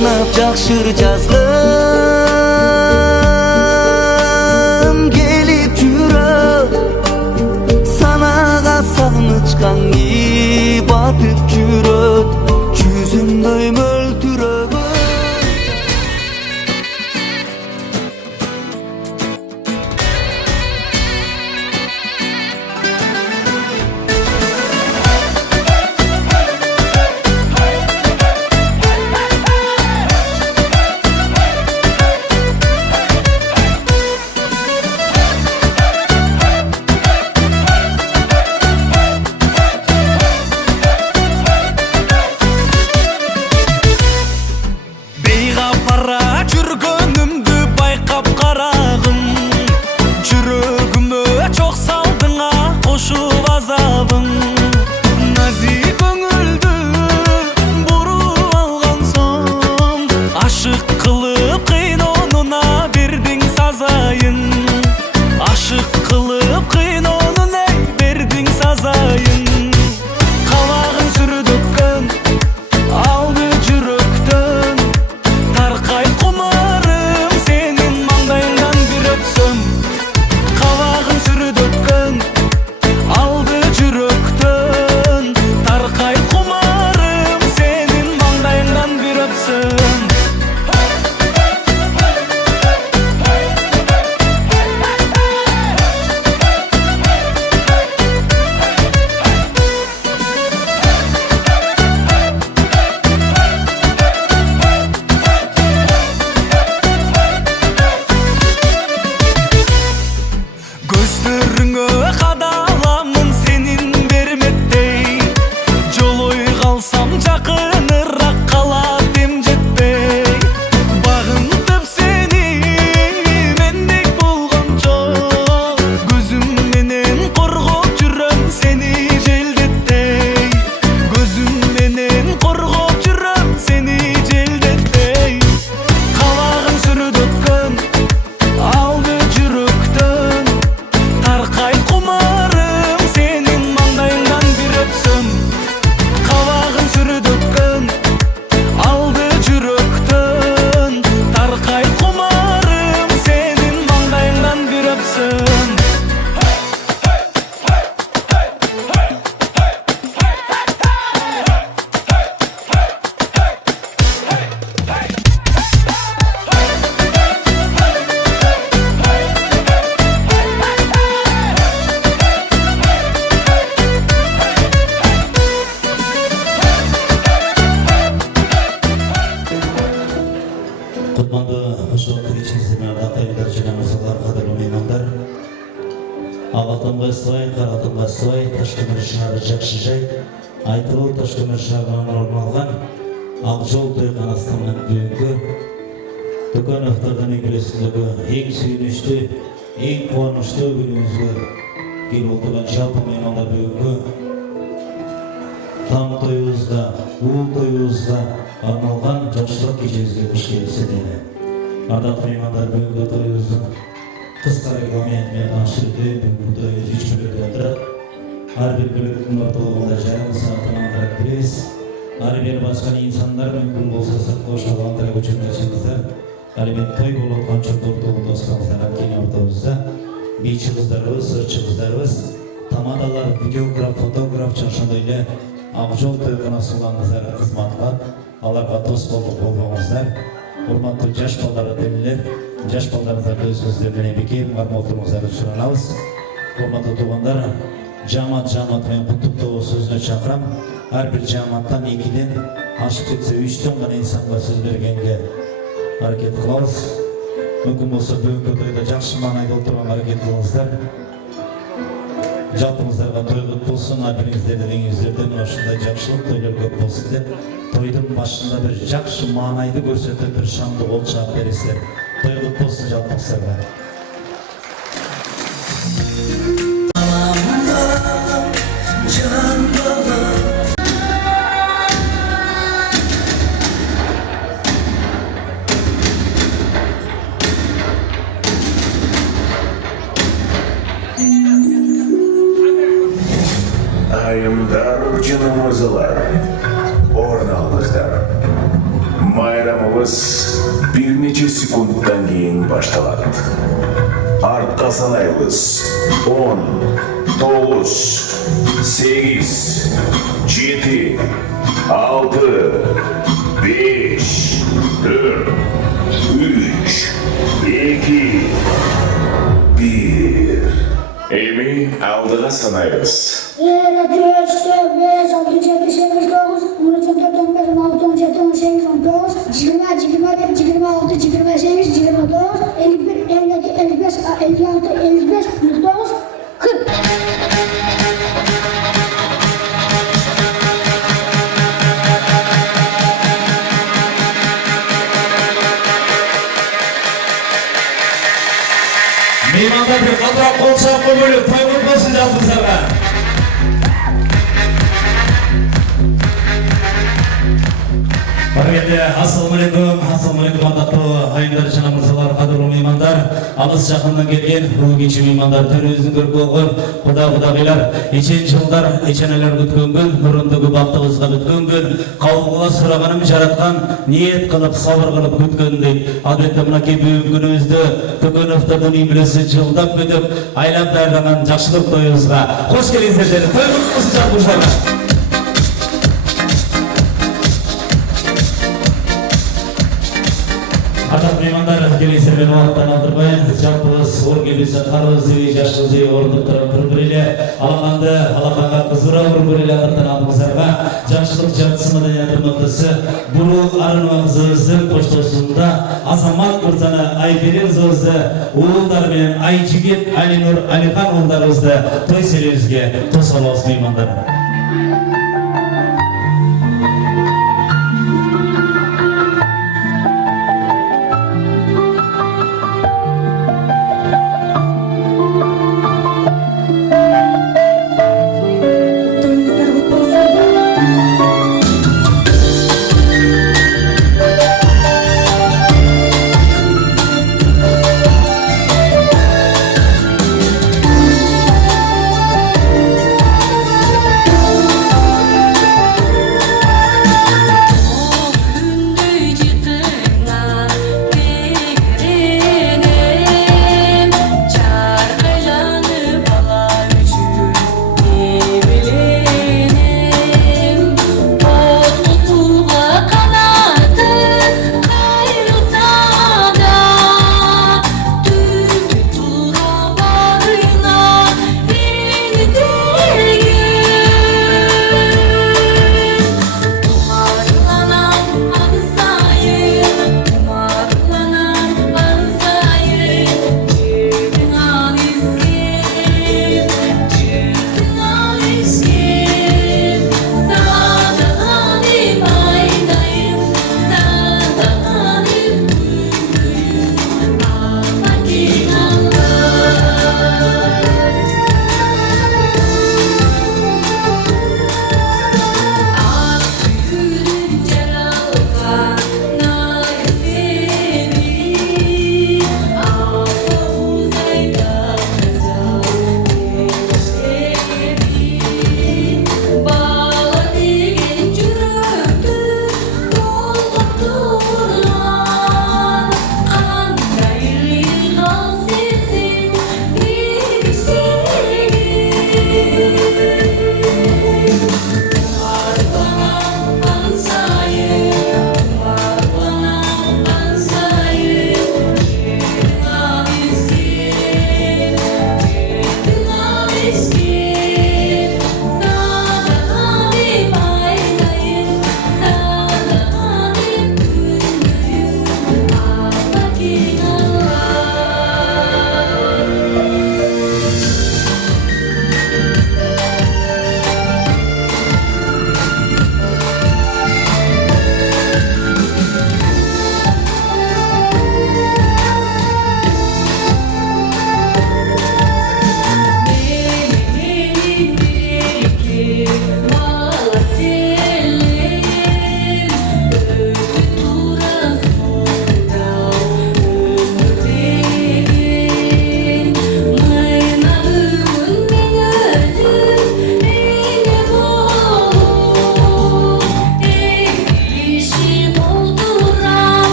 сынап жакшыр жазгым келип жүрөт, санага сагыныч каңги батып жүрөт, жүзүмдөй мөлтүрөгөн. Ағатынға сылай, қаратынға сылай, Ташкемер шағы жақшы жай, айтылу Ташкемер шағынан орналған Ақжол тойханасының бүгінгі Дүкановтардан еңгілесіндегі ең сүйінішті, ең қуанышты күнімізге келіп отырған жалпы меймандар бүгінгі там тойымызға, ұл тойымызға арналған жақсылық кешемізге қош келіпсіздер. Ардақты меймандар бүгінгі тойымыздың қысқа регламентімен ашылды, бүгінгі тойымыз 3 бөлікте отырады. Әрбір бөліктің орталығында жарым сағаттан андырақ кіресіз. Әрбір басқан инсандар мүмкін болса сыртқа ошағы андырақ өчірмей шығыздар. Әрбір той болып отқан жұрт орталығы достарымыздар әмкен ортамызда. Бейші қыздарымыз, сыртшы қыздарымыз, тамадалар, видеограф, фотограф чашындайлы Ақжол тойханасы ұлаңыздар қызматылар, аларға дос болыңыздар. Урматтуу жаш балдары демилер, жаш балдарыңыздарды өз сөздерден бекем барма отырыңыздарды сұранабыз. Урматтуу туугандар, жамат менен куттуктоо сөзүнө чакырам. Әрбір жаматтан 2ден ашып кетсе 3тен гана инсанга сөз бергенге аракет кылабыз. Мүмкүн болсо бүгүнкү тойдо жакшы маанайда отурганга аракет кылыңыздар. Жалпыңыздарга той кут болсун, арбириңиздерде деңиңиздерден ушундай жакшылык тойлор көп болсун деп, тойдун башында бир жакшы маанайды көрсөтүп, бир шаңды кол чаап бересиздер. Той кут болсун жалпыңыздарга. Айымдар, жыным мырзалар, орын алыңыздар. Майрам Oyunumuz bir neçe sekunddan keyin başladı. Artqa sanayımız 10, 9, 8, 7, 6, 5, 4, 3, 2, 1. Emi aldığa sanayımız. 1, 2, 3, 4, 5, 6, 7, 8, 9, 10, 14, 15, 16, 17, 18, 19, 20, 21, 26, 28, 29, 51, 52, 55, 56, 55, 49, 40. Meymanlarga qattiq qo'l chapqa bo'lib, to'y bo'lsin jazbizlarga. Assalomu alaykum ardaqli hayırlar janob mirzolar, qadrli mehmonlar, alыс жақыннан kelgan ulg'aychi mehmonlar, to'ringizni ko'rib qo'ygan xudo-xudolar, echin жылдар, echenələr o'tgan kun, nurundagi baxtımızga o'tgan kun, qavmga so'raganim yaratgan, niyat qilib, sabr qilib o'tgandek, albatta bunaki bugun kunimizda bugun haftada nimresi жылдап o'tib, aylab dardaman yaxshilik to'yimizga xush kelingizlar. To'y bo'lsin janob. Atak mehmonlar kelingizlar, meni vaqtdan oldirmang. Jalpimiz o'l kelsa qarg'izni, yashqizni o'rnib turib bir-biriga alaqanda, alaqaga qizira bir-biriga tarafimizga yaxshilik jamsi madaniyati nuqtasi bunu aranmamızın poçtosunda Azamat Kursana Ayberin Zozda oğullar bilen Aycigit, Alinur, Alihan oğullarımızda toy serimizge tosalos mehmonlar.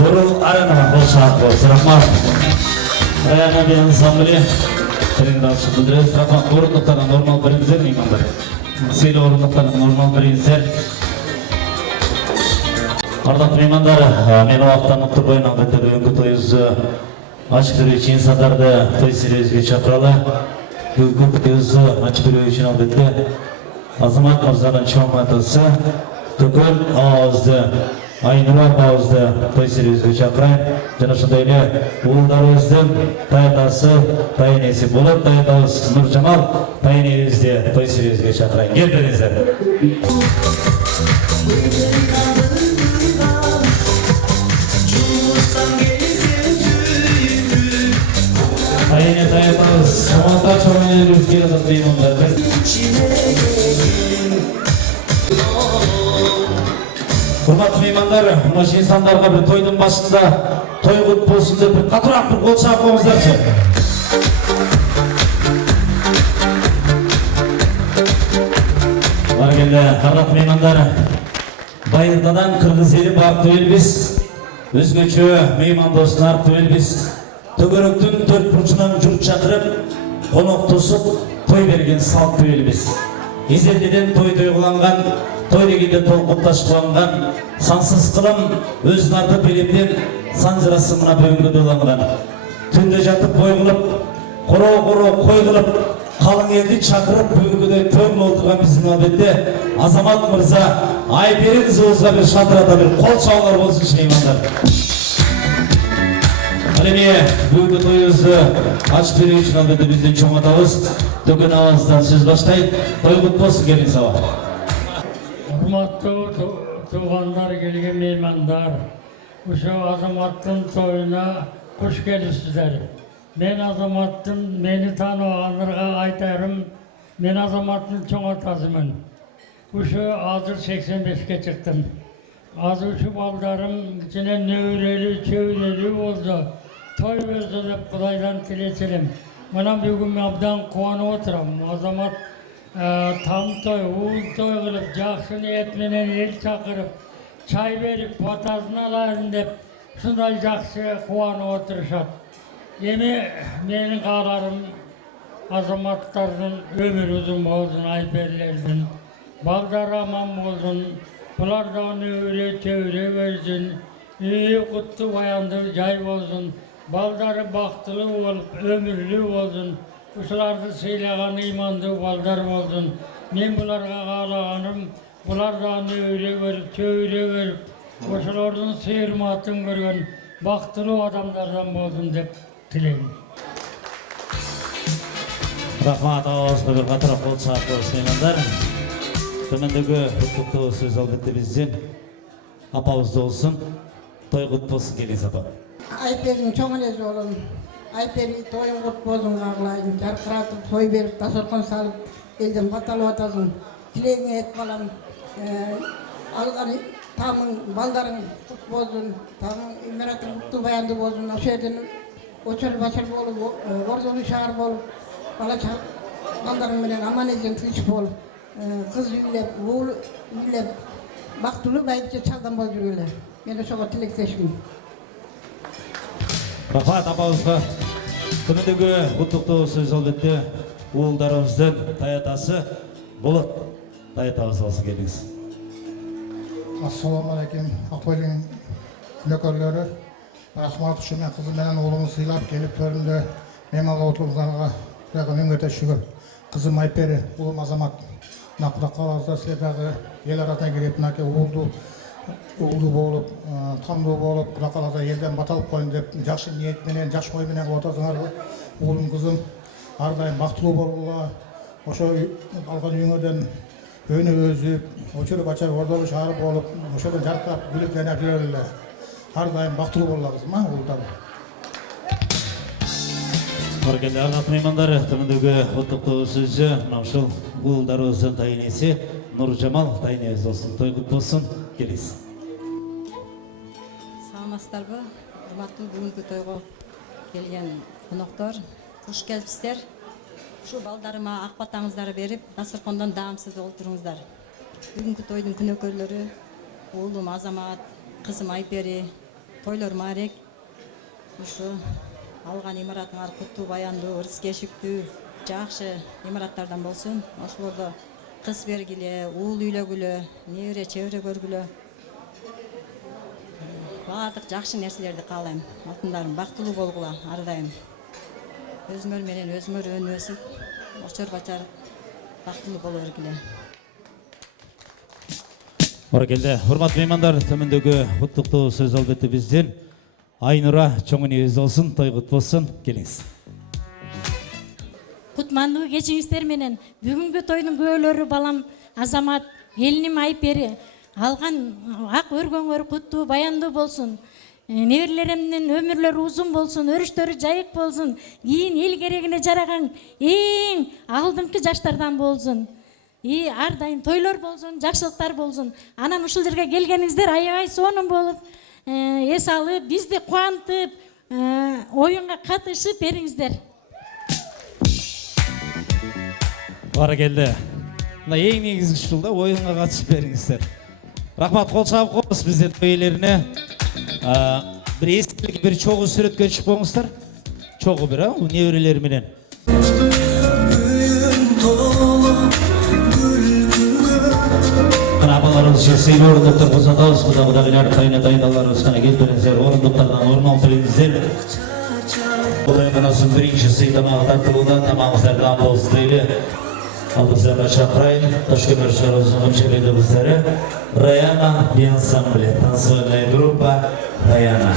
Nurul Arena Bolşak olsun. Rahmat. Rayana bir ansambli. Senin alışık bildiririz. Rahmat. Orunluklarına normal bir inzer miyim anlar? Seyli orunluklarına normal bir inzer. Ardaq meymanдар, мен уақыттан ұқтыр бойын албетті бүгінгі тойымызды ашып беру үшін insanдарды той серуізге шақыралы. Бүгінгі тойымызды ашып беру үшін албетті Азамат Мырзаның чоңатысы Түкіл ауызды, Айнұр ауызды той серуізге шақырайын. Және шындайлы ұлдарымыздың тайдасы, тайынесі болып, тайдауыз Нұржамал тайынезде той серуізге шақырайын. Келдіңіздер. Ayine dayanmaz, zamanda çoğunluğu rüzgarı da duymanlardır. Hurmatlı meymanlar, mışı insanlarga bir toydun başında toy kutlu olsun dep bir katırak bir kol çarpmamızlarçı. Var geldi, hurmatlı meymanlar, Bayırdadan Kırgız eli bağ töyel biz, özgöçü meyman dostlar töyel biz, Tögörөктүн төрт бурчунан журт чакырып, конок тосуп, той берген салт тöyел біз. Изелдеден той тойгуланган, той дегенде толкупташ кыланган, сансыз кылым өз нарды белептен санжырасы мына бүгүнгө дойланган. Түндө жатып бой кылып, коро кой кылып, калың элди чакырып бүгүнгөдөй той болтурган биздин албетте Азамат Мырза Айпери кызыбызга бир шатырата бир кол чабуулар болсун меймандар. Алемие, бүгінгі тойымызды ашып беру үшін албетте бізден чоңатабыз. Төкен ауыздан сөз баштайын. Той құтты болсын, келin сау. Hurmatlı tuğanlar, gelgen meymanlar, uşu Azamattın toyuna kuş gelisizler. Men Azamattın, meni tanıyanlarga aytarım, men Azamattın çoğatasımın. Uşu hazır 85'ke çıktım. Azı uşu baldarım içine növreli, çövreli oldu. Toy özlep Kudaydan tileselim. Bana bugün abdan kuanı oturam. Azamat tam toy, uğul toy kılıp, jakşı niyetmenen el çakırıp, çay verip, patasını alayın dep, şunday jakşı kuanı oturuşat. Yemi menin qalarım Azamatlardan ömür uzun olsun, Ayperlerden. Baldar aman olsun, bulardan öyle çevre versin, iyi kutlu bayandı jay olsun. Baldarı baktılı olup, ömürlü olsun. Uşulardı seyleğen imandı baldar olsun. Men bularga qalağanım, bulardan öyle görüp, çöyle görüp, uşulardan seyirmatın görgen, baktılı adamlardan olsun dep tileyim. Rahmat ağızda bir qatırak kol çarpıyoruz meymanlar. Tömendегі құттықтау сөз албетте бізден апамызда olsun. Той құтты болсын, келin сапа. Ayper'in çoğunez olun. Ayper'i toyun kut bozun ağlayın. Çarkıratıp toy verip, tasorkon salıp, elden batalı atasın. Dileğine et balam. Algan tamın, baldarın kut bozun. Tamın, merakın kutlu bayandı bozun. O şeyden, oçol başar bolup, orzolu şahar bolup, bala çar, baldarın menen aman ezen tüçüp olup. Kız yüylep, oğul yüylep, baktılı bayıpça çaldan boz yürüyorlar. Ben de şoğa tilekteşmeyim. Rahmat апамызға төмендегі құттықтау сөз албетте ұлдарымыздың таятасы Болот таятабыз болсын, келіңіз. Assalamu alaikum. Aqbayдың nökörleri Rahmat uşu men kızım menen oğlumu sıylap gelip töründe memala oturduğlarına yakın öte şükür. Kızım Ayperi, oğlum Azamat. Nakıda kalazda siledağı el arasına girip nake uğuldu bolup, tamdı bolup, kulakalaza elden batalıp koyun dep, jakşı niyet menen, jakşı koy menen otasыңар. Oğlum kızım ardayım baktılı bolula, oşo algan üyüngöden önü özüp, oçuru baçar ordalı şahar bolup, oşodan jarkap, gülüp denep жүрөлөр. Ардайым baktılı bolula kızım, ha uğuldan. Баргелді ағат меймандар, төмендегі құттықтау сөзі Намшыл ұлдарымыздың тайынесі Нұржамал тайынез olsun. Той құтты болсын, келіңіз. Саламатсыздар ба? Құрматтуу бүгүнкү тойго келген коноктор, куш келипсиздер. Ушу балдарыма ак батаңыздарды берип, дасыркондон даамсыз олтуруңуздар. Бүгүнкү тойдун күнөкөрлөрү уулум Азамат, кызым Айпери, тойлор маарек. Ушу алган имаратыңар куттуу, баяндуу, ырыс кешиктүү, жакшы имараттардан болсун. Ошолордо кыз бергиле, уул үйлөгүлө, небере чебере көргүлө. Баардык жакшы нерселерди каалайм. Алтындарым бактылуу болгула ар дайым. Өзүңөр менен өзүңөр өнөсүп, очор бачар бактылуу боло бергиле. Баракелде, урматтуу меймандар, төмөндөгү куттуктуу сөз албетте бизден. Айнура чоң энебиз болсун, той кут болсун. Келиңиз. Кутмандуу кечиңиздер менен бүгүнкү тойдун күбөлөрү балам Азамат, келиним Айпери алган ак өргөңөр куттуу, баяндуу болсун. Неберелеримдин өмүрлөрү узун болсун, өрүштөрү жайык болсун. Кийин эл керегине жараган эң алдыңкы жаштардан болсун. Ар дайым тойлор болсун, жакшылыктар болсун. Анан ушул жерге келгениңиздер аябай сонун болуп, эс алып, бизди кубантып, оюнга катышып бериңиздер. Баракелде. Мына эң негизгisi ушул да, оюнга катышып бериңиздер. Рахмат, кол чабып коебуз биздин той ээлерине. Бир эстелик, бир чогуу сүрөткө чыгып коңуздар. Чогуу бир, неберелер менен. Апаларыбыз сыйлуу орундуктар босатабыз, кудагыйлар тайына дайындаларыбыз кана келиңиздер, орундуктардан орун алып бериңиздер. Кудайдан биринчи сый тамагы тартылууда, тамагыңыздардан болсун дейли. Алдыңыздарга чакырайын, Ташкемер шаарыбыздын көпчүлүктүү кыздары Раяна би ансамбле, танцевальная группа Раяна.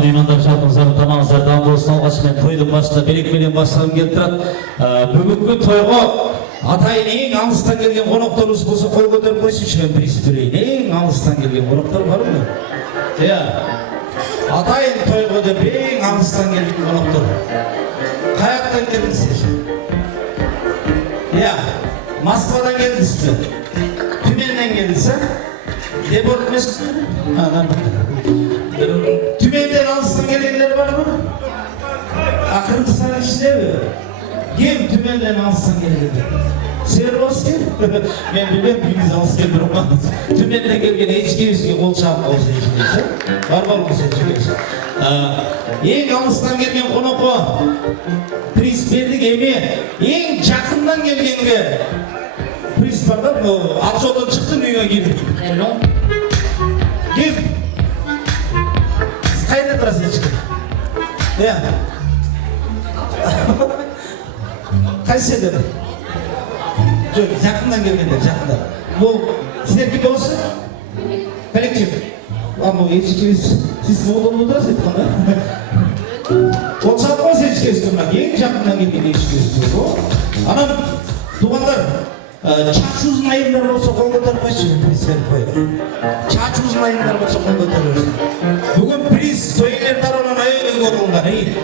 Меймандар жалтыңыздарды тамаңыздардан болсын. Алғаш мен тойдың башында белекпенен башлағым келіп тұрады. Бүгінгі тойға атайын ең алыстан келген қонақтарымыз болса қол көтеріп қойсыншы, мен приз берейін. Ең алыстан келген қонақтар бар ма? Атайын тойға geldiniz mi? Tümenden geldiniz ha? Deport mesut. Tümenden alsın gelenler var mı? Akırtısan içinde mi? Kim tümenden alsın gelenler? Sen asker? Ben bilmem biriniz asker durmaz. Tümenden gelgen hiç kimse kol çarpma olsa hiç kimse. Var olsa hiç kimse. En alısından gelgen konak o. Priz verdik emi. En жақындан gelgenге. Priz var da Akşo'dan çıktı dünya girdik. Kim? Siz kayda durasınız çıkın? Ya. Kayseri'de mi? Yok, yakından gelgenler, yakından. Bu sizler gibi olsun? Kolektif. Ama hiç ikimiz, siz ne olduğunu da söyledik bana. O çarpma seç kestirmek, en yakından gelgen hiç kestirmek o. Anam, tuğanlar, çaç uzun ayınlar olsa kol götürmez şimdi prizler koyalım. Çaç uzun ayınlar olsa kol götürürüz. Bugün priz, söylerler olan ayın olunlar, iyi.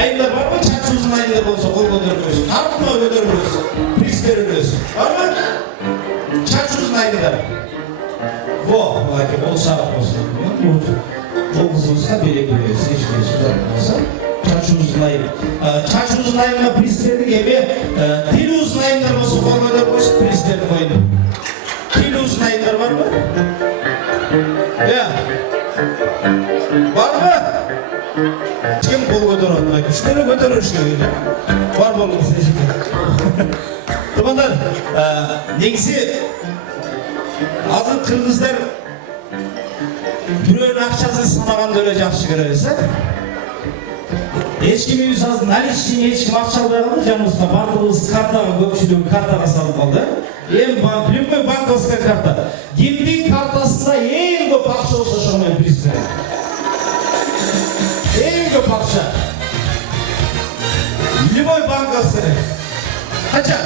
Ayınlar var mı? Çaç uzun ayınlar olsa kol götürmüyorsun. Harpma götürmüyorsun. Priz veriyorsun. Var mı? Çaç uzun ayınlar. Bu, o sağlık olsun. O kızımızda böyle görüyoruz. Hiç gözü olmasa. Çaç uzun ayın. Çaç uzun ayınla priz verdik gibi. Dil uzun ayınlar olsa kol götürmüyorsun. Prizleri koyun. Dil uzun ayınlar var mı? Ya. Var mı? Kim kol götürüyor? Güçleri götürür şimdi. Var mı oğlum size şimdi? Tuğanlar, negisi azı Kırgızlar bireğin akçaсын санағанды öyle жақсы көреді. Ешкім үй салсын, әлі ештеңе ешкім ақша албай қалды, жанымызға барлығымыз картаға, көпшілігі картаға салып қалды. Любой банковская карта. Кімдің картасында ең көп ақша болса шоғымен приз береді. Ең көп ақша. Любой банковская. Қанша?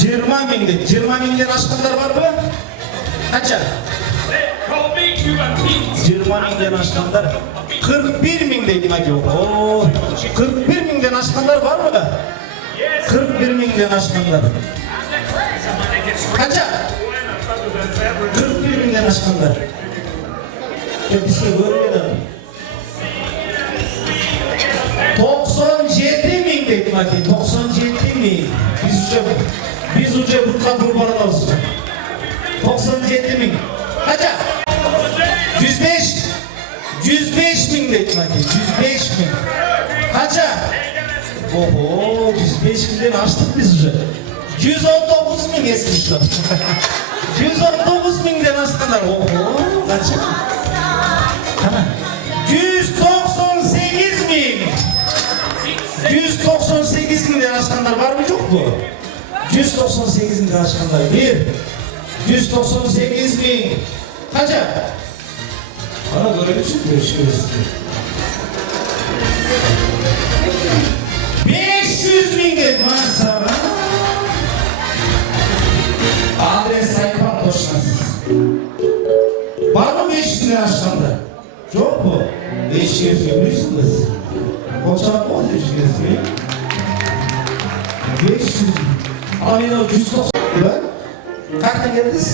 20 мыңден ашқандар бар ма? Қанша? 20 мыңден ашқандар 41 мың дейді мәке. 41 мыңден ашқандар бар ма? 41 мыңден ашқандар. Қанша? 41 мыңден ашқандар. Бізге көрмеді. 97 мың дейді мәке. 97 мың. Biz uca burkan kurbanımız. 97 bin. Kaça? 105 bin dedim hadi. 105 bin. Kaça? Oho, 105 binden açtık biz uca. 119 bin eski şu an. 119 binden açtılar. Oho, kaça? Tamam. 198 bin. 198 binden açtılar var mı yok mu? 198 bin aşkınlar. 198 bin. Kaça? Bana göre bir şey görüşürüz. 500 bin dedim ha sana. Adres sayfam koşmasız. Var mı 500 bin aşkınlar? Çok mu? 500 bin bilirsiniz. Koçak mı 500 bin? 500 bin. Ama yine o 190 lira. Kaçtan geldiniz?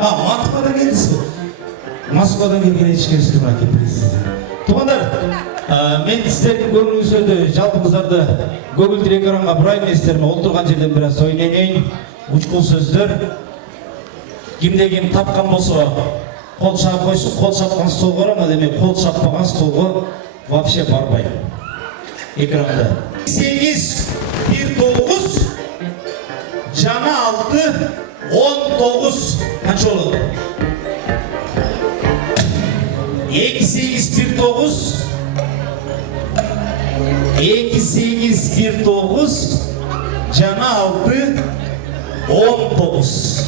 Moskva'dan geldiniz mi? Moskva'dan gelgene hiç kimse bırak yapıyoruz. Tuğanlar, men sizlerдің көңіліңіздерді, жалпыңыздарды көгілдір экранға бұрайын естерме, отырған жерден біраз ойнайын, ұшқыл сөздер. Кімде-кім тапқан болса, қол шап қойсын, қол шапқан стол бар ма демек, қол шаппаған столға вообще бармайды. Экранда. 8-1-9 Cana 6, 19 kaç olur? 2-8-1-9 2-8-1-9 Cana 6, 19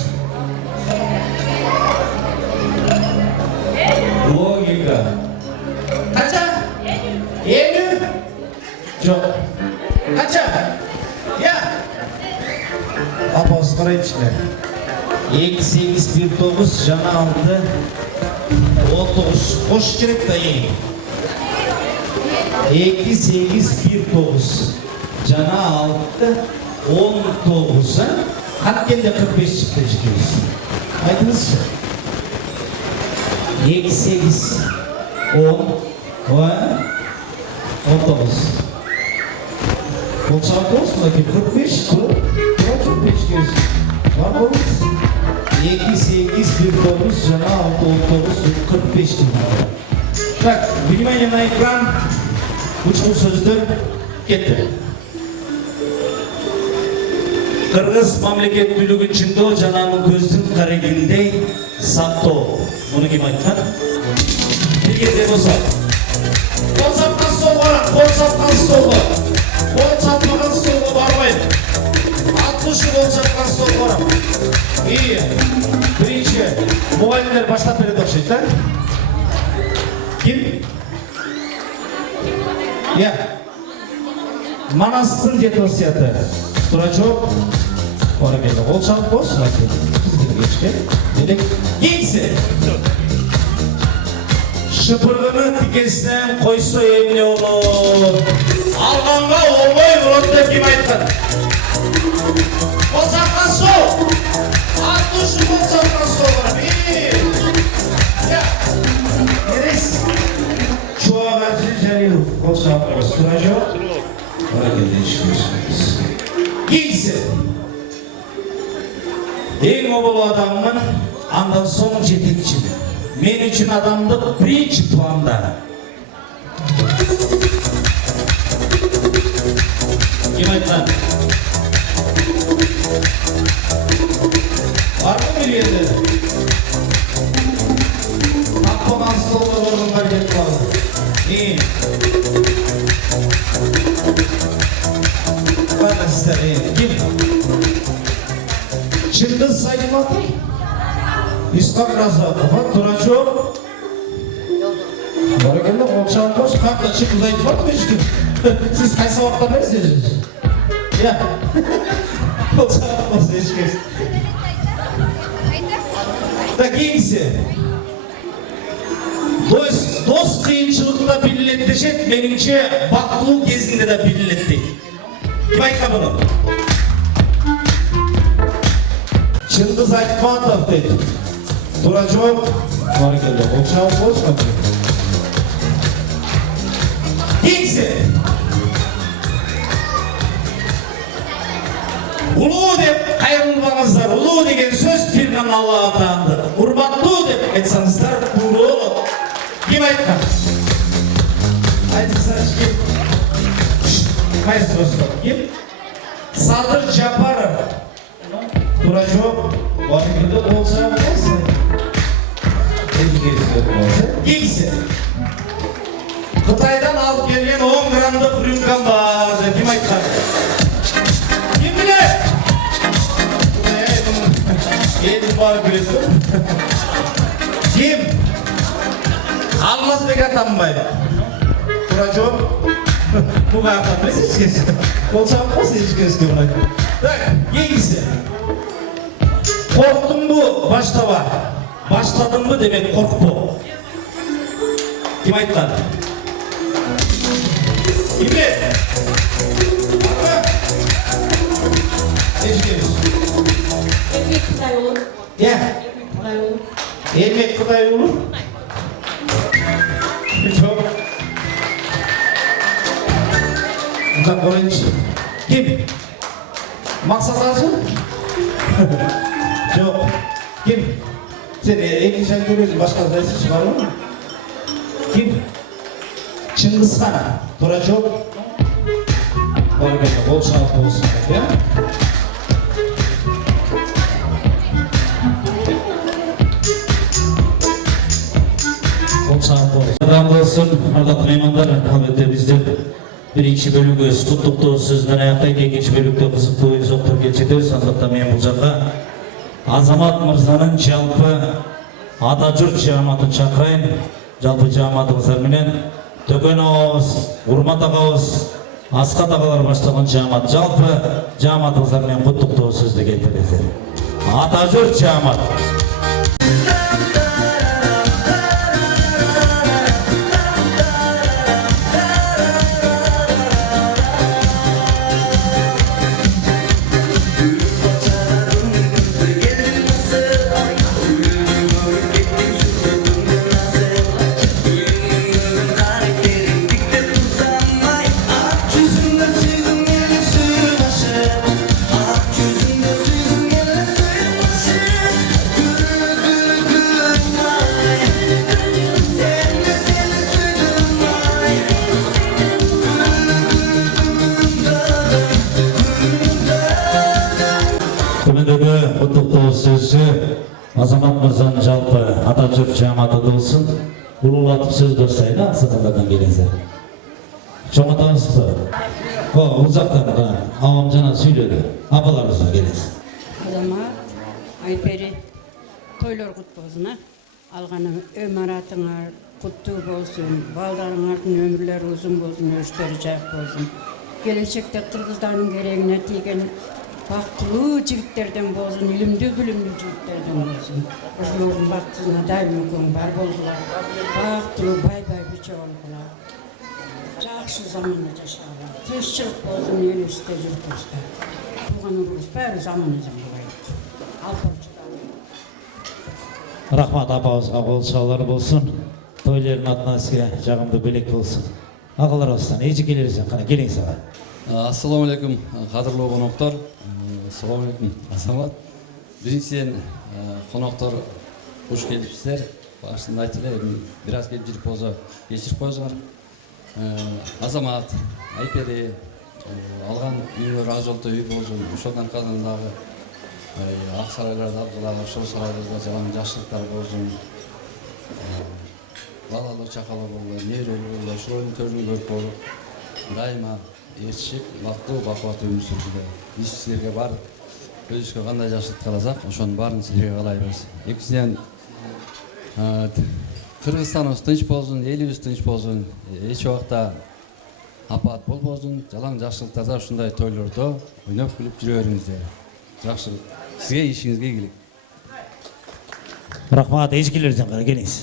Logika. Kaça? 50? Yok. Kaça? Ya. Apos qarayın içine. 2-8-1-9 Cana 6, 19 Qo'sh kerak da 2-8-1-9 жана 6-19'a katkende 45 çıktı çıkıyoruz. Aydınız. 8, 10, 19. Olçak olsun bakayım 45 bu. Çok 5 diyorsun. Var mı? 2, 8, 1, 9, жана 6, 19, 45 diyor. Так, внимание на экран. Uçmuş sözler ketті. Kırgız mamlekеттүүлүгү içinde жананын көздүн карегиндей сактоо. Bunu kim айтқан? Bir кезде болса. Кол чапкан столға, кол чапкан столға. Кол чапмаган столға барбайм. 60 кол чапкан столға барам. Биринчи мугалимдер баштап берет окшойт да? Kim? Ya. Manastır жетосияты. Турачок. Ora geldi. Kol çalıp boz. Geçti. Dedik. Giysi. Şıpırgını tikesinden koysa emni olur. Alğanға olmay vurot dep kim айтқан? Kol çapkan sol. 60 kol çapkan sol var. Ya. Neresi? Çuvağı Jalilov. Kol çapkan Turacok. Ora geldi. Çıkıyorsunuz. Giysi. Eң обал адаммын, андан соң жетекчімін. Мен үшін адамдық бірінші планда. Кім айтқан? Бар ма билеті? Таппаған столға орынға кетіп қалды. Қанастар, кім? Чыңгыз Айтматов, Исхак Разаков, Турачок. Баракалла, Олшан Қош, қақта Чыңгыз Айтматов ешкім? Сіз қай сабақтан берсіз? Я. Олшан Қош ешкім. Так, еңсе. Дос қиыншылықта білілет дешет, меніңше бақылу кезінде де білілет дейді. Кім айтқан бұны? Чыңгыз Айтматов дейді. Турачок. Баракалла, Олшан Қош. Еңсе. Улуу деп қайырылбаңыздар. Улуу деген сөз берген Алла атанды. Урматтуу деп айтсаңыздар, улуу. Ким айтқан? Айтыңыздаршы ким? Қайсы достар? Ким? Садыр Жапаров. Турачок. Баракалла, Олшан Қош. Кимсе? Қытайдан алып келген 10 грамдық рюмкам бар. Ким айтқан? Ким білет? Едім барып білетім. Ким? Алмазбек атамбай. Турачок. Бұға атам білес ешкесі. Олшан Қош ешкесі деп айтам. Так, еңгісі. Қорқтың бұ баштаба. Başladın mı demek korktu. Kim айтқан? Kimdi? Bakma. Eşkimiz. Ermek Kıtay olur. Ya. Kıtay olur. Ermek Kıtay olur. Çok. Uzak koyunç. Kim? Maksat Hacı? Yok. Kim? Sen ikinci ay görüyorsun, başka adresi çıkar mı? Kim? Çıngiz Khan, Turacok. Barakalla, bol şans olsun. Ya? Bol şans olsun. Razı olsun, ardaqlı mehmanдар, albatta bizde birinchi bölüгі құттықтау сөзбен аяқтайды, екінші бөлікте қызықты ой соқтыр кетеді. Сондықтан мен бұл жаққа Азамат Мырзаның жалпы ата жұрт жаматын шақырайын. Жалпы жаматыңыздар менен Төкен ағауыз, Урмат ағауыз, Асқат ағалар баштаған жамат. Жалпы жаматыңыздар менен құттықтау сөзді келтіреді. Ата жұрт жамат. жалпы Атажұрт жаматы болсын. Улулатып сөз достайды, Ақсақалдардан келіңіздер. Жоңатаңыз ба? Ұзақтан ауам жана сөйледі. Апаларыңыздан келіңіз. Азамат, Айпери, тойлар құт болсын, алғаны өмаратыңар құтты болсын, балдарыңардың өмірлері ұзын болсын, өштері жақ болсын. Келешекте қырғыздардың керегіне тиген бақтылы жігіттерден болсын, илімді білімді жігіттерден болсын. Осылардың бақтысына дайым көң бар болдылар. Бақтылы бай-бай бүче олдылар. Жақсы заманда жашағылар. Тыныштық болсын, ел үсте жұрт үсте. Туған ұрғыз бәрі заманы болайық. Алпамшыдан. Рахмат апауызға қол шаулар болсын. Тойлердің атынан сізге жағымды белек болсын. Ағалар осыдан, ежі келерсен, қана келеңіз аға. Ассаламалейкум, қадірлі қонақтар. Ассаламалейкум, Азамат. Біріншіден қонақтар қош келіпсіздер. Башында айтылы, біраз келіп жүріп болса, кешіріп қойыңыздар. Азамат, Айпери, алған үйлер Ақжолта үй болсын, ошодан арқасындағы Ақсарайларда, Абдулаға, Шол сарайларда жалаң жақсылықтар болсын. Балалы чақалы болды, нерелі болды, шыройын төрін көріп болып, дайыма ершік, бақытты, бақуат өмір сүрді. Біз сіздерге бар, өзіске қандай жақсылық қаласақ, ошоның барын сіздерге қалайбыз. Екіншіден, Қырғызстанымыз тыныш болсын, еліміз тыныш болсын, еш уақытта апат болбосын, жалаң жақсылықтарда ушундай тойлордо ойноп күлүп жүрө бериңиздер. Жақсылық. Сізге ишиңизге келек. Рахмат, ешкілерден қара келіңіз.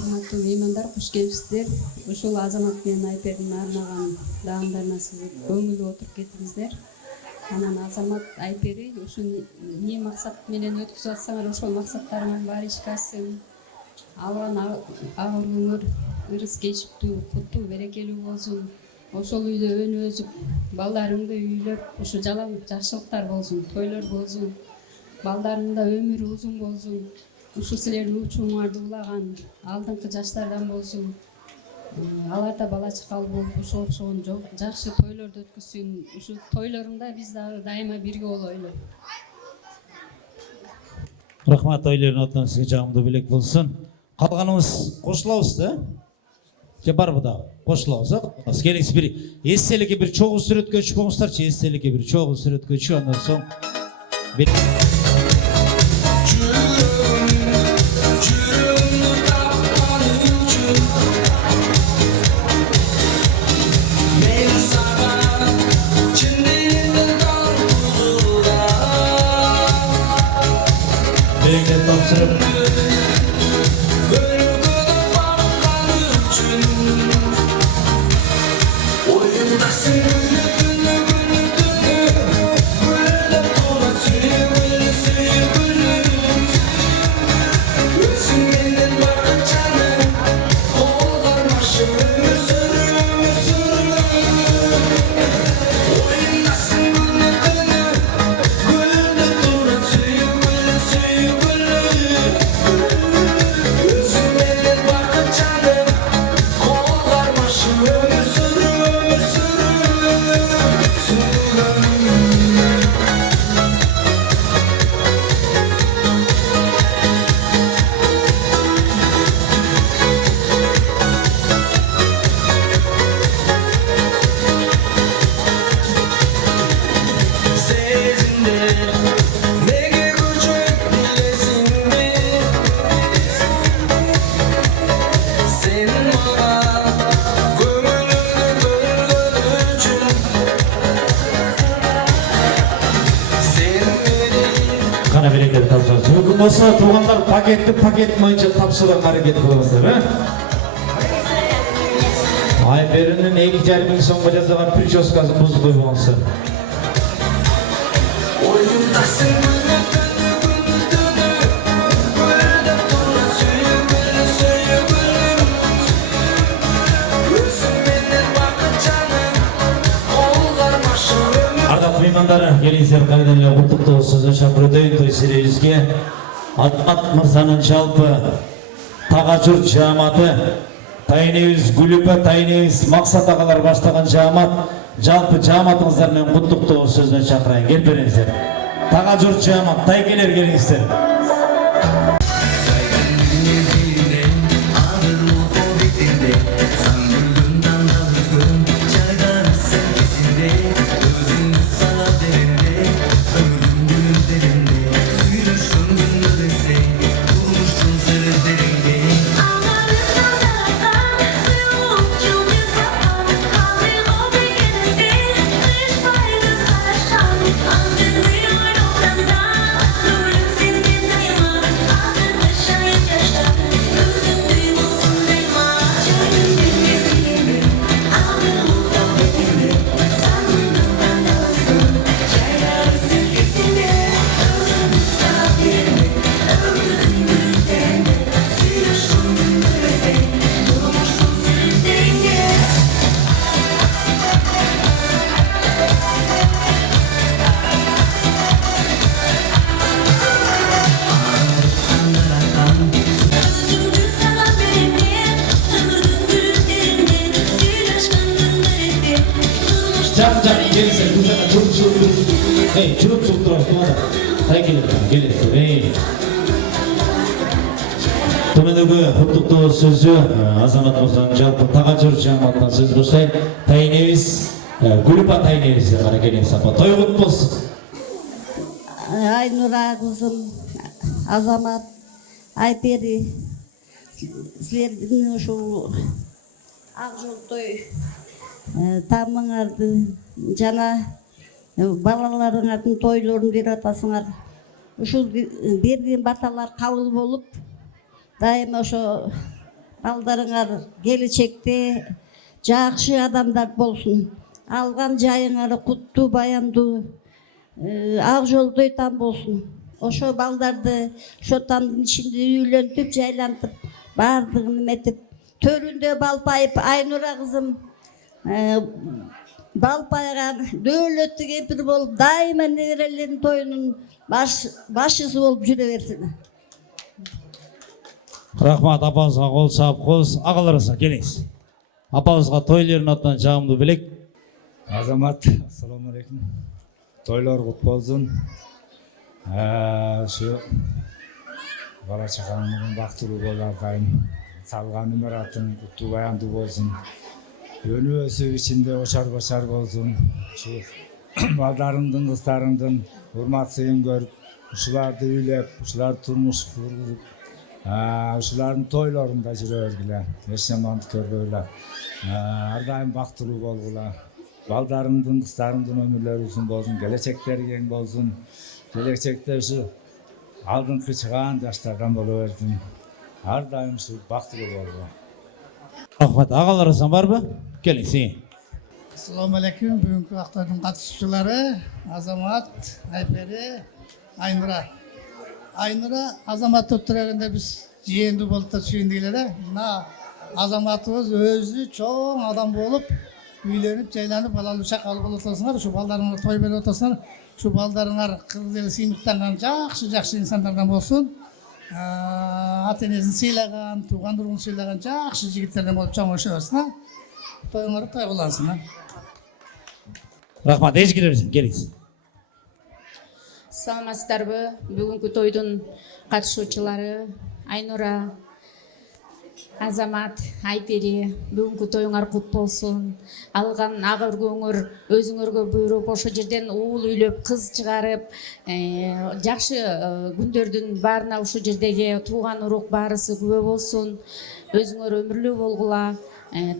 Урматтуу меймандар, қош келипсиздер. Ушул Азамат менен Айпердин арнаган даамдарына сиз көңүлдүү отуруп кетиңиздер. Анан Азамат, Айпери ушул эмне максат менен өткүзүп атсаңар, ошол максаттарыңар баары ишке ашсын. Алган агырыңар ырыс кечиптүү, куттуу, берекелүү болсун. Ошол үйдө өнү өзүп, балдарыңды үйлөп, ушу жалаң жакшылыктар болсун, тойлор болсун. Балдарыңда өмүрү узун болсун. Ушу силердин учуңарды улаган алдыңкы жаштардан болсун. Аларда бала чакал болуп, ушу окшогон жакшы тойлорду өткүзсүн. Ушу тойлорунда биз дагы дайыма бирге болойлу. Рахмат, тойлердин атынан сизге жагымдуу белек болсун. Калганыбыз кошулабыз да? Же барбы дагы? Кошулабыз, а? Келиңиз бир эстеликке бир чогуу сүрөткө чыкпаңыздарчы, эстеликке бир чогуу сүрөткө чык, андан соң болса, туғандар пакет бойынша тапшырып әрекет қылыңыздар, Айперінің 2,5 мың сомға жазылған прическасын бұзып қоймаңыздар. Ардақ меймандары, келіңіздер қайдан елі құттықты сөзді шақырудайын той серейізге Азамат Мырзаның жалпы Тағажұрт жаматы, тайыневіз Гүліпі, тайыневіз Мақсат ағалар баштаған жамат, жалпы жаматыңыздармен құттықты сөзді шақырайын, кел беріңіздер. Тағажұрт жамат, тай келер келіңіздер. жүріп тұрады. Келесі. Төмендегі құттықтау сөзі Азамат Мырзаның жалпы тағатжыр жаматынан сөз қоштайын. Тайневіз, Гүліпа Тайневіз ғана келесі апа. Той құт болсын. Айнұра қызым, Азамат, Айпери, сілердің ұшу ақ жол той тамыңарды жана балаларыңардың тойларын беріп атасыңар. Ұшу берген баталар қабыл болып, дайым ошо балдарыңар келечекте жакшы адамдар болсын. Алған жайыңары құтты, баянды, ак жолдой там болсын. Ошо балдарды ошо тамдын ичинде үйлөнтүп, жайлантып, бардыгын эметип, төрүндө балпайып, Айнура кызым балпайган дөөлөттүү кемпир болуп, дайыма неберелердин тоюнун башчысы болуп жүрө берсин. Рахмат, апаңызға қол шап қоз, ағаларыңызға келіңіз. Апаңызға тойлерін атынан жағымды білек. Азамат, ассаламу алейкум. Тойлар құт болсын. Şu bala çakanlığın baktırı bolarkayın. Salgan ümeratın kutlu bayandı bolsun. Önü ösü içinde oşar başar bolsun. Şu baldarındın, kızlarındın hurmatsıyın görüp, uşulardı üylep, uşular turmuş vurgurup, uşuların toylarında jüre örgüler. Yaşamandı körböyler. Ardayım baktırı bolgular. Baldarındın, kızlarındın ömürler uzun bolsun. Gelecekleri gen bolsun. Gelecekte şu aldыңкы чыган жаштардан боло берсин. Ар дайым şu бактылуу болду. Рахмат, ағаларыңыздан барбы? Келіңіз. Assalomu alaykum. Bugungi vaqtning qatnashchilari Azamat, Ayperi, Aynura. Aynura Azamat o'tirganda biz jiyendi bo'lib tushundinglar. Mına Azamatımız özü çoğ adam bolup uylenip jaylanıp balalı çakalı bolutasınlar. Şu ballarına toy berip otasınlar. Şu baldarınlar kız eli sıyınlıktangan jakşı insanlardan bolsun. Ata-enesini sıylagan, tuğan durgun sıylagan jakşı jigitlerden bolup çamoşuyorsun. Toyunları toy kılansın. Рахмат, ешкілеріңіз, келіңіз. Саламатсыздарбы? Бүгүнкү тойдун катышуучулары Айнура, Азамат, Айпери, бүгүнкү тоюңар кут болсун. Алган ак өргөңөр өзүңөргө буйруп, ошо жерден уул үйлөп, кыз чыгарып, жакшы күндөрдүн баарына ушул жердеги тууган урук баарысы күбө болсун. Өзүңөр өмүрлүү болгула.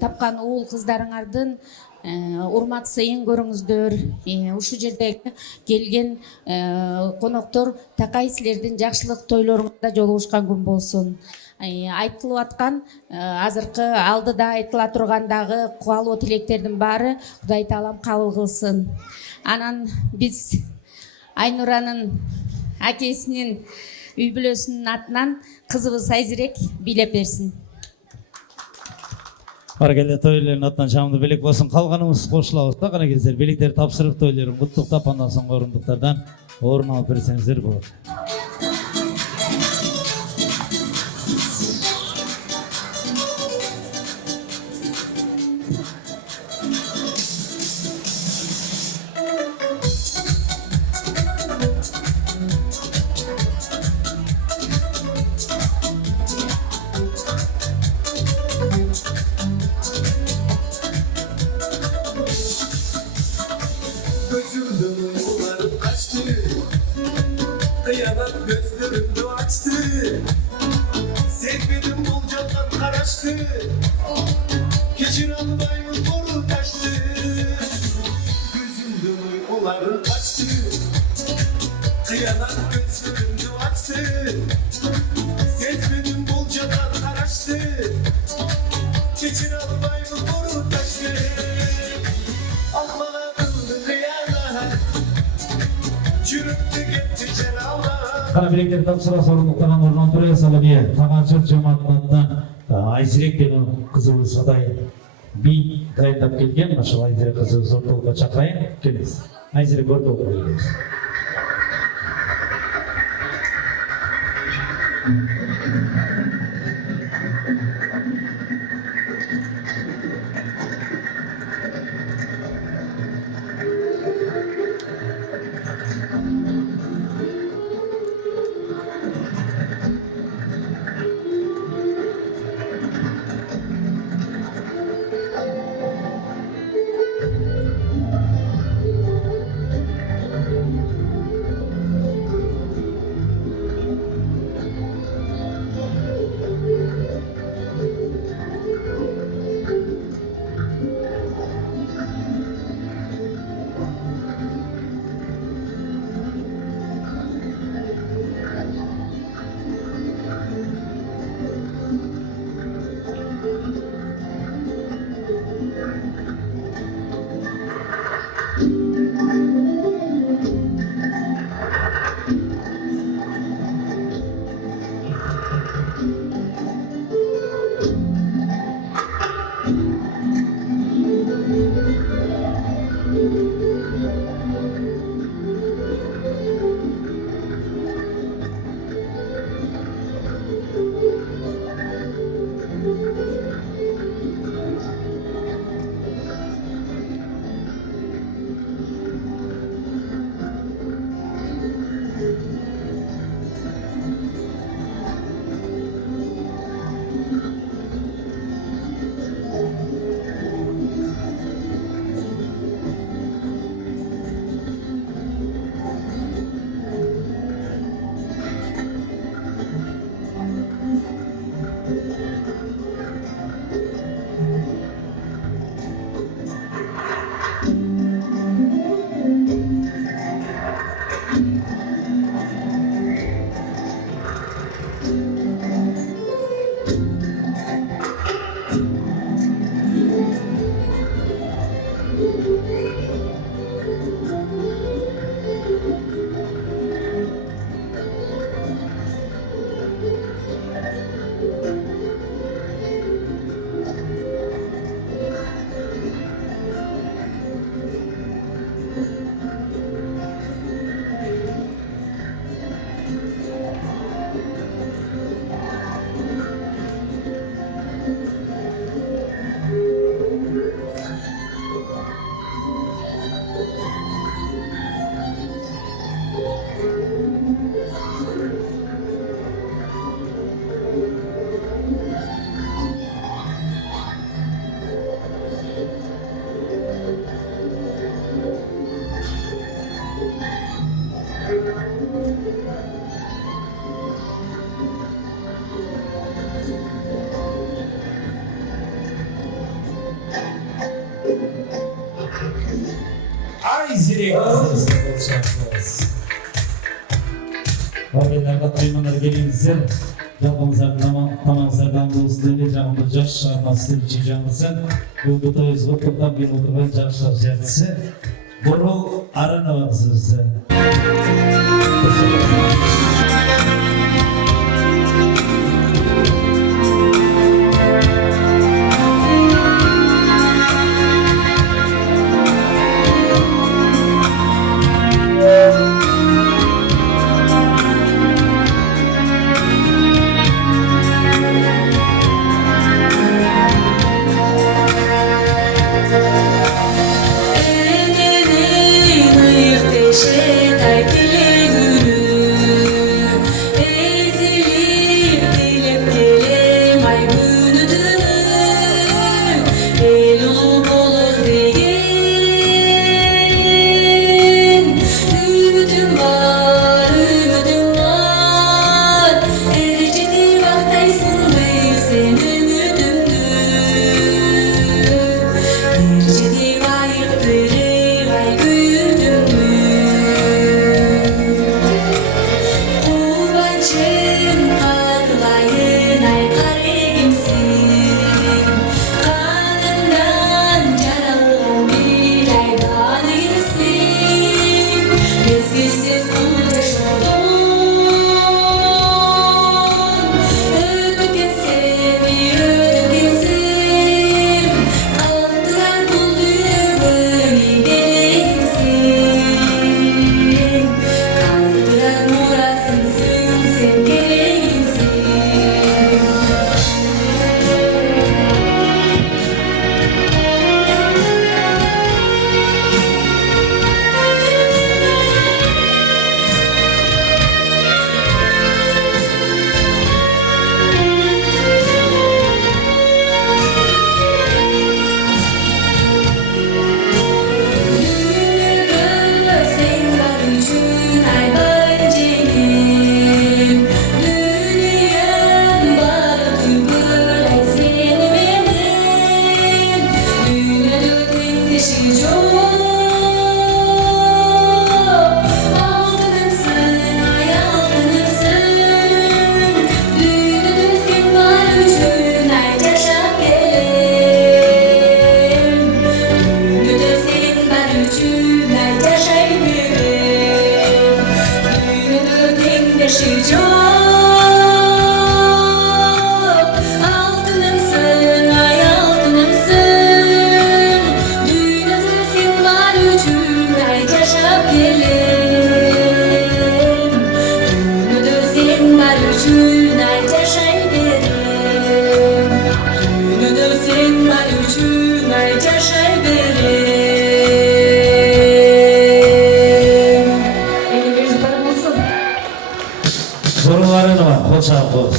Тапкан уул кыздарыңардын урмат сыйын көрүңүздөр. Ушул жерде келген коноктор такай силердин жакшылык тойлоруңузда жолугушкан күн болсун. Айтылып аткан азыркы алдыда айтыла тургандагы кубалуу тилектердин баары Кудай Таалам кабыл кылсын. Анан биз Айнуранын акесинин үй бүлөсүнүн атынан кызыбыз Айзирек бийлеп берсин. Баракелде, тойлерин атынан жамды белек болсын. Қалғанымыз қошылауыз. Тағана кездер белектер тапсырып тойлерін құттықтап, андан соң орындықтардан орын алып берсеңіздер болады. Kıyamet gözlerimde açtı. Sezmedim bul candan karaştı. Geçir almayımın boru taştı. Gözümde uykularım kaçtı. Kıyamet gözlerimde açtı. Sezmedim bul candan karaştı. Geçir almayımın boru taştı. Aklıma kıldı kıyamet. Çürüktü gitti cenablar. Қана білектер тапсыра орындықтардан орнан тұра салып тағаншыр жамаатынан Айзирек деген қызыбыз адай би дайындап келген. Машалла, Айзирек қызыбыз орталыққа шақырайын. Келіңіз. Айзирек орталыққа келіңіз. Айзерек Орайдағы қоймандар келіңіздер. Жалпыңыздардың тамаңыздардан болсын деп жағымды жас шығармасы істеліп жаңғырсын. Бүгінгі тойымызға топтап келіп отырған жақшылық жартысы Борол Аранова қызымызды.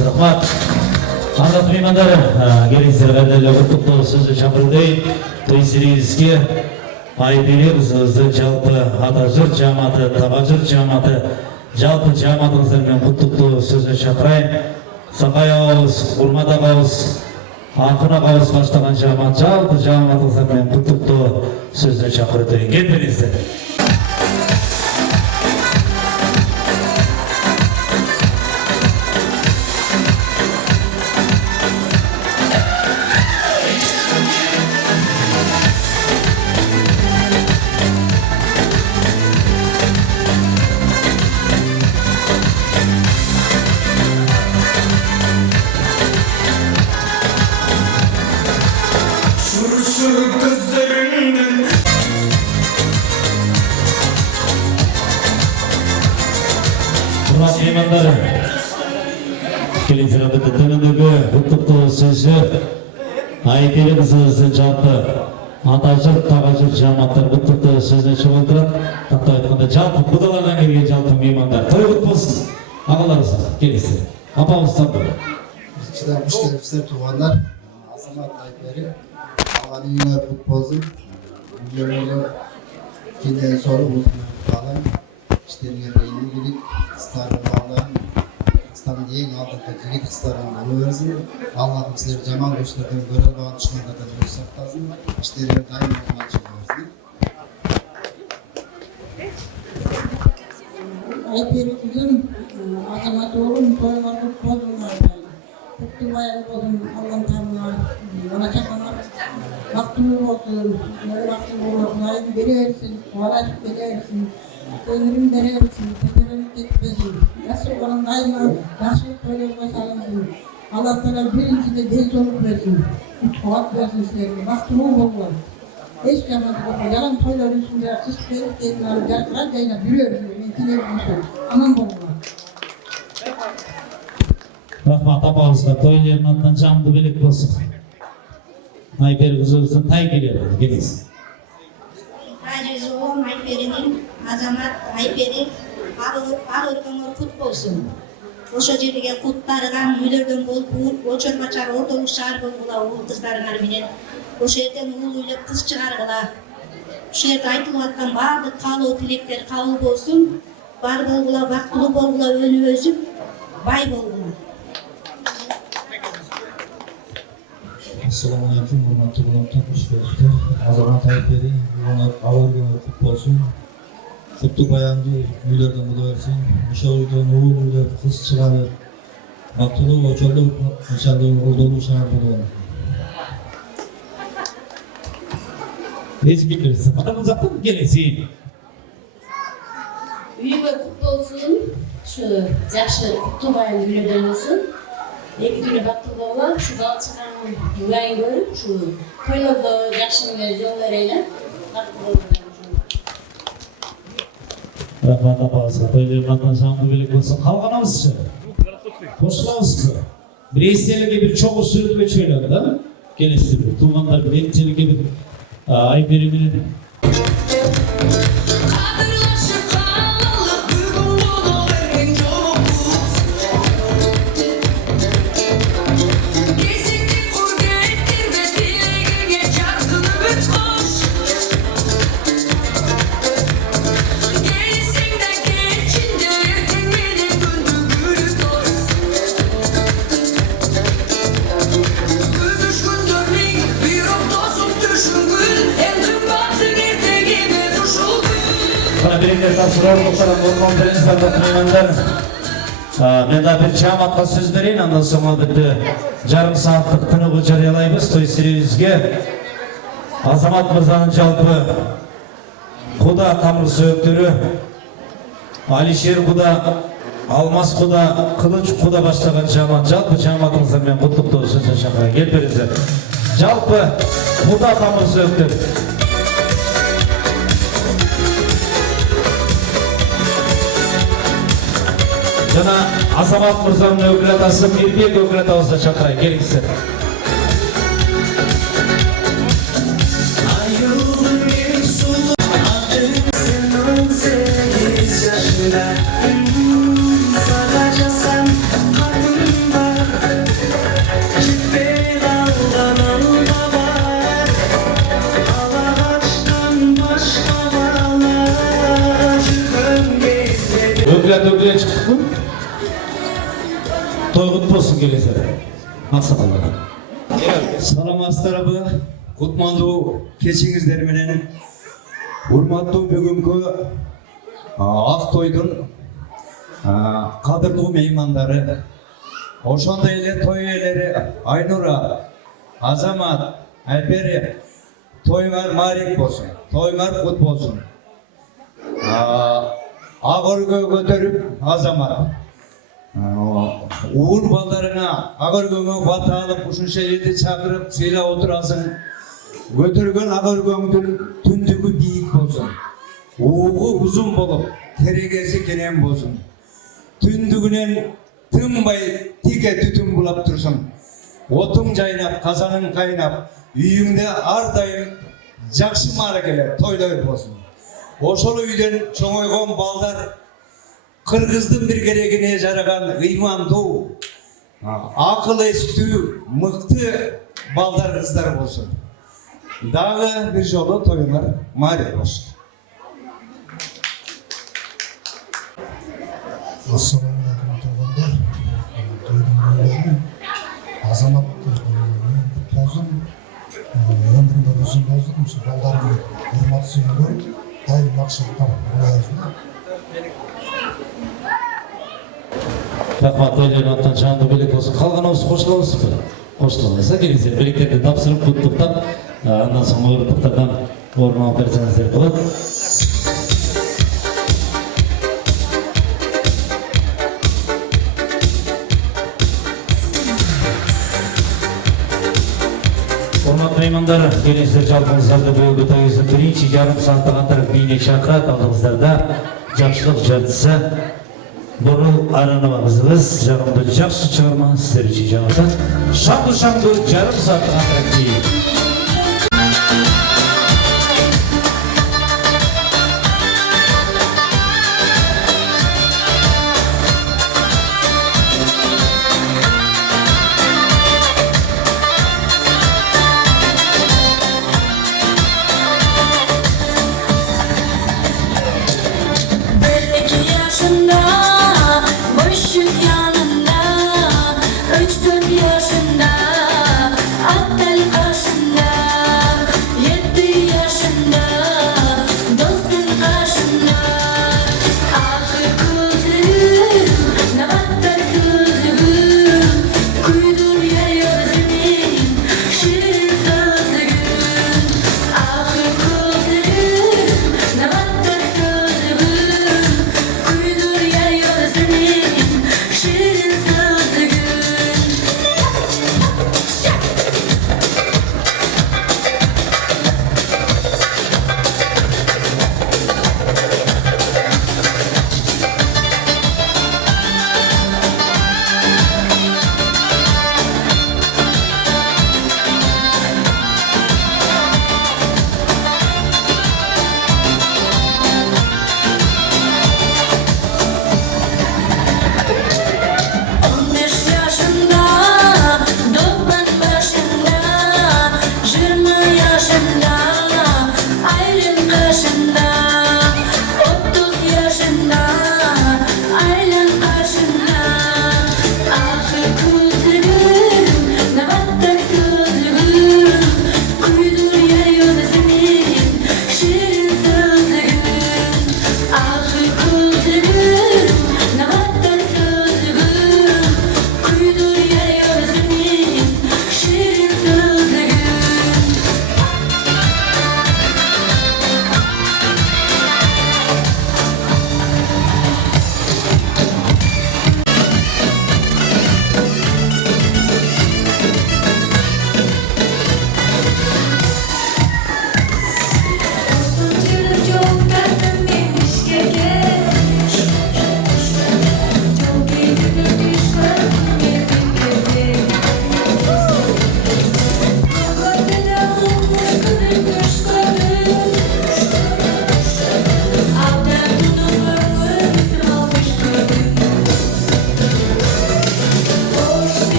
Рахмат. Анда меймандар, келіңіздер қайдайлы құттықтау сөзді шақырдайын. Той сервиске айбелек сөзді жалпы Атажұрт жаматы, Табажұрт жаматы, жалпы жаматыңыздармен құттықтау сөзді шақырайын. Сақай ауыз, Құрмадақ ауыз, Ақынақ ауыз бастаған жамат, жалпы жаматыңыздармен құттықтау сөзді шақырдайын. Келдіңіздер. Келесі рабыты төмендегі құттықтау сөзі Айбелек қызымыздың жалпы Атажұрт, Табажұрт жаматтар құттықтау сөзіне шығылдырады. Тақта айтқанда жалпы құдалардан келген жалпы меймандар. Той құт болсын. Ағаларыз, келесі. Апамыз тапты. Шыдан күш келіпсіздер туғандар. Азамат Айбелек. Алған үйіне құт болсын. Үйлеріне келден соңы ұлтын қалайын. İşlerine ilgili starlardan İstanbul'da en aldıkta jigit starlardan öğrensin. Allah'ım sizleri jaman gösterdiğim görev bağlı çıkmalardan öğrensin. İşlerine daim olmak için öğrensin. Ayperi kızım, Azamat oğlum, toylar kutlu olsun ayperi. Kutlu bayan olsun, Allah'ın tanrına, ona çakana, baktımı olsun, baktımı olsun, ayıp verirsin, kolaylık verirsin, gönlüm verirsin, teperim gitmesin. Nasıl olan daima, nasıl toylar başarırsın. Allah sana birincide genç olup versin, kuvvet versin sizlerine, baktımı olsun. Hiç yapmadık, yalan toylar üstünde, kız verip gelin, gerçekten yayına biliyorum, aman bolma. Rahmat apağızға той жерінің атынан жанды белек болсын. Айпер kızımızın tay geliyor, geliriz. Aciz oğlum Ayperi'nin, Azamat Ayperi, ağırgınır kut bolsun. Oşo жерге kuttарыган үйлөрдөн болуп, очор бачар ортолук шаар болгула уул кыздарыңар менен. Ошо жерден уул үйлөп кыз чыгаргыла. Ошо жерде айтылып аткан баардык каалоо тилектер кабыл болсун. Бар болгула, бактылуу болгула, өнүп өсүп, бай болгула. Assalamu alaikum, hurmatli qonaqlar, xush kelibsizlar. Azamat Ayperi, ağırgınır kutlu olsun. Kutlu bayandı, uylardan buluversin. Uşa uydan oğul uylar, kız çıkarır. Baktılıq, oçalıq, nişanlıq, oğulduğu şahar buluver. Hiç bilirsin. Adam uzaktan mı gelesin? Үйүгө куту болсун, ушу жакшы куттуу баян үйлөрдөн болсун. Эки күнү бактылуу болуп, ушу бала чагаңдын убайын көрүп, ушу тойлордо жакшы менен жол берели. Rahmat apağızға той жерінің атынан жанды белек болсын. Қалғанамызшы? Қосыламызшы? Bir естеліге bir çoğu sürüdüge çöyledi da? Gelesi bir tuğanlar bir etçelige bir Ayperi'nin Birinci tasırlar muhtarım Orman Birinci Meymanlar men de bir çamatqa söz bereyim, ondan sonra bitti жарым saatlik tınığı жарыялайбыз той сиребизге Azamat Mırza'nın жалпы Құда тамыр сөктөрү Алишер Құда Алмаз Құда Кылыч Құда баштаган жамат жалпы жаматыңыздар менен куттуктоо сөз шақырайын келиңиздер жалпы Құда тамыр сөктөр Жана Azamat Mırza'nın ögülatası Mirбек ögülatасы шақырайын келиңиздер Ögülat çıktı mı? Toygut bolsun gelese. Maksat Allah'a. Саламатсыздар абы, кутмандуу кечиңиздер менен урматтуу бүгүнкү ак тойдун кадырлуу меймандары, ошондой эле той ээлери Айнура, Азамат, Айпери тойуңар маарик болсун, тойуңар кут болсун. Ак өргө көтөрүп Азамат уул балдарына ак өргөңө бата алып ушунча элди чакырып сыйлап отурасың. Көтөргөн ак өргөңдүн түндүгү бийик болсун, уугу узун болуп, керегеси кенен болсун. Түндүгүнөн тынбай тике түтүн булап турсун. Отуң жайнап, казаның кайнап, үйүңдө ар дайым жакшы мааракелер, тойлор болсун. Ошол үйдөн чоңойгон балдар Kırgızdın bir gereğine жараган ыймандуу, акыл эстүү, мыкты балдар кыздар болсун. Дагы bir жолу тоюңар маарик болсун. Assalamu alaikum tug'anlar. To'yning Azamat bo'lsin. Ömründə uzun bolsun, shu baldarni hurmat suygur, daim yaxshiliklar bo'laversin. Рахмат, тойларын аттан жанды белек болсын. Қалғанымыз қосыламыз ба? Қосыламыз. Келіңіздер, білектерді тапсырып, құттықтап, андан соң орындықтардан орын алып берсеңіздер болады. Құрметті меймандар, келіңіздер жалпыңыздарды бүгінгі тойымыздың бірінші жарым сағатта қантырып бейне шақырат алдыңыздарда жақсылық жартысы Бурыл Аранова қызыңыз жағымды жақсы шығарма сіздер үшін жаңадан шаңды жарым сағатта қантырып бейне. She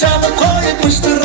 çalıp koymuştur